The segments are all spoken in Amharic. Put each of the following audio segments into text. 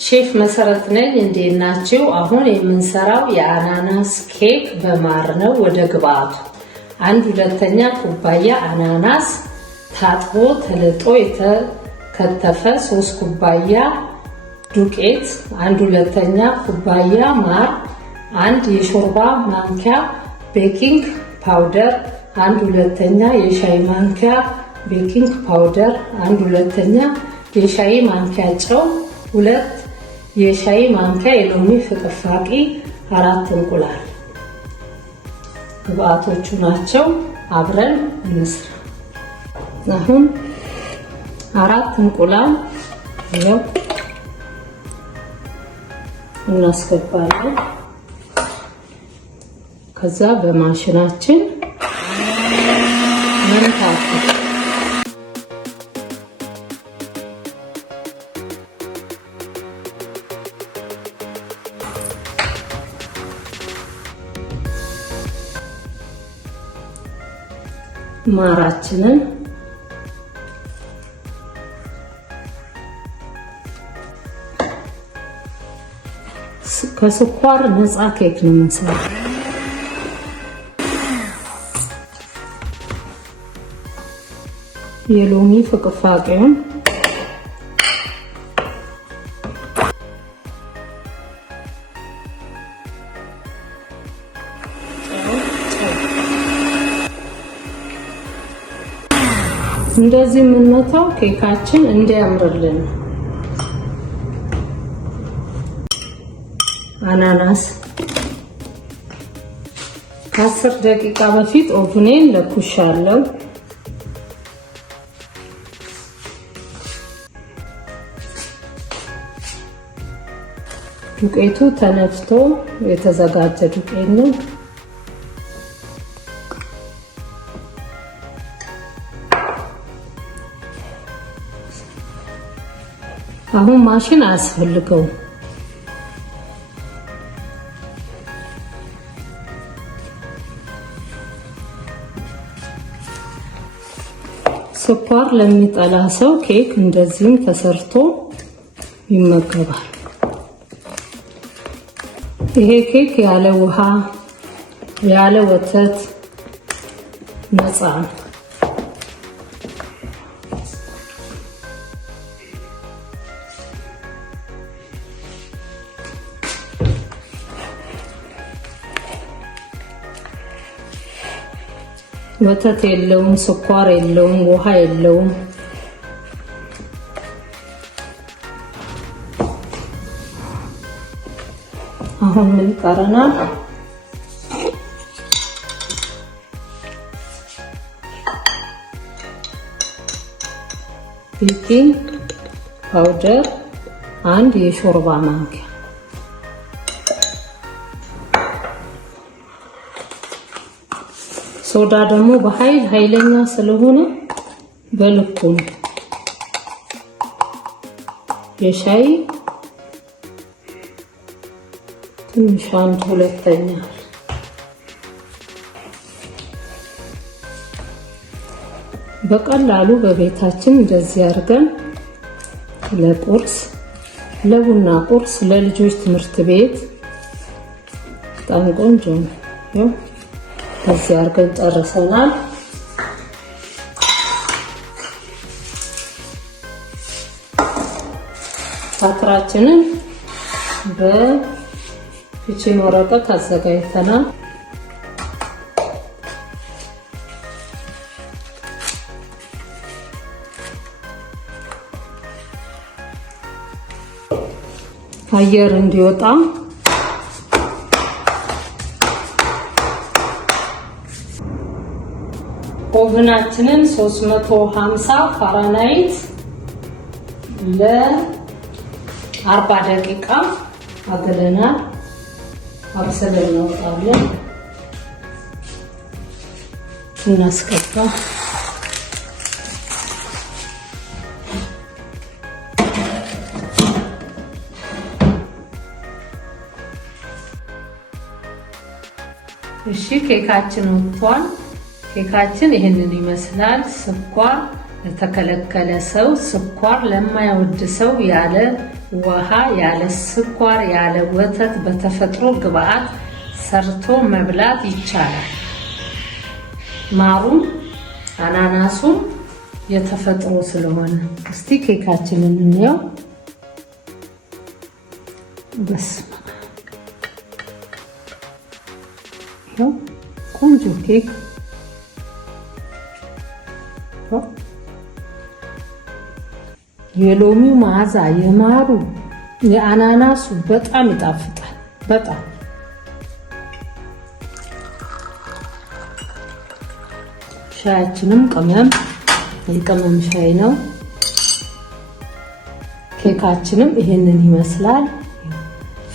ሼፍ መሰረት ነኝ። እንዴት ናችሁ? አሁን የምንሰራው የአናናስ ኬክ በማር ነው። ወደ ግብአቱ 1/2 ኩባያ አናናስ ታጥቦ ተልጦ የተከተፈ፣ 3 ኩባያ ዱቄት፣ 1/2 ኩባያ ማር፣ 1 የሾርባ ማንኪያ ቤኪንግ ፓውደር፣ 1/2 የሻይ ማንኪያ ቤኪንግ ፓውደር፣ 1/2 የሻይ ማንኪያ ጨው፣ 2 የሻይ ማንኪያ የሎሚ ፍቅፋቂ፣ 4 እንቁላል ግብአቶቹ ናቸው። አብረን እንስራ። አሁን 4 እንቁላል ነው እናስገባለን። ከዛ በማሽናችን መንካት ማራችንን ከስኳር ነፃ ኬክ ነው የምንሰራው። የሎሚ ፍቅፋቂውን እንደዚህ የምንመታው ኬካችን እንዲያምርልን። አናናስ ከ10 ደቂቃ በፊት ኦቭኔን ለኩሻለሁ። ዱቄቱ ተነፍቶ የተዘጋጀ ዱቄት ነው። አሁን ማሽን አያስፈልገውም። ስኳር ለሚጠላ ሰው ኬክ እንደዚህም ተሰርቶ ይመገባል። ይሄ ኬክ ያለ ውሃ ያለ ወተት ነፃ ነው። ወተት የለውም፣ ስኳር የለውም፣ ውሃ የለውም። አሁን ምን ቀረናል? ቤኪንግ ፓውደር 1 የሾርባ ማንኪያ፣ ሶዳ ደግሞ ኃይለኛ ስለሆነ በልኩ ነው። የሻይ ትንሽ 1/2 በቀላሉ በቤታችን እንደዚህ አድርገን ለቁርስ፣ ለቡና ቁርስ፣ ለልጆች ትምህርት ቤት በጣም ቆንጆ ነው። ከዚህ አድርገን ጨርሰናል። ፓትራችንን በኪችን ወረቀት አዘጋጅተናል። አየር እንዲወጣ ኦቭናችንን 350 ፋራናይት ለ40 ደቂቃ አግለናል። አብስለን እናወጣለን። እናስገባ። እሺ ኬካችን ወጥቷል። ኬካችን ይሄንን ይመስላል። ስኳር ለተከለከለ ሰው ስኳር ለማይወድ ሰው ያለ ውሃ ያለ ስኳር ያለ ወተት በተፈጥሮ ግብአት ሰርቶ መብላት ይቻላል። ማሩም አናናሱም የተፈጥሮ ስለሆነ እስቲ ኬካችንን እንየው። ቆንጆ ኬክ የሎሚው መዓዛ የማሩ የአናናሱ በጣም ይጣፍጣል። በጣም ሻያችንም የቅመም ሻይ ነው። ኬካችንም ይሄንን ይመስላል።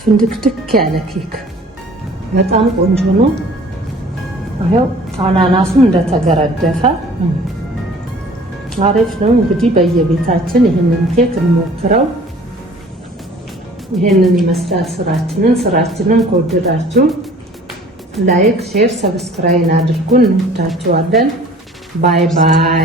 ፍንድቅድቅ ያለ ኬክ በጣም ቆንጆ ነው። አሁን አናናሱም እንደተገረደፈ አሪፍ ነው። እንግዲህ በየቤታችን ይሄንን ኬክ እንሞክረው። ይሄንን ይመስላል ስራችንን ከወደዳችሁ ላይክ፣ ሼር፣ ሰብስክራይብ አድርጉን። እንወዳችኋለን። ባይ ባይ።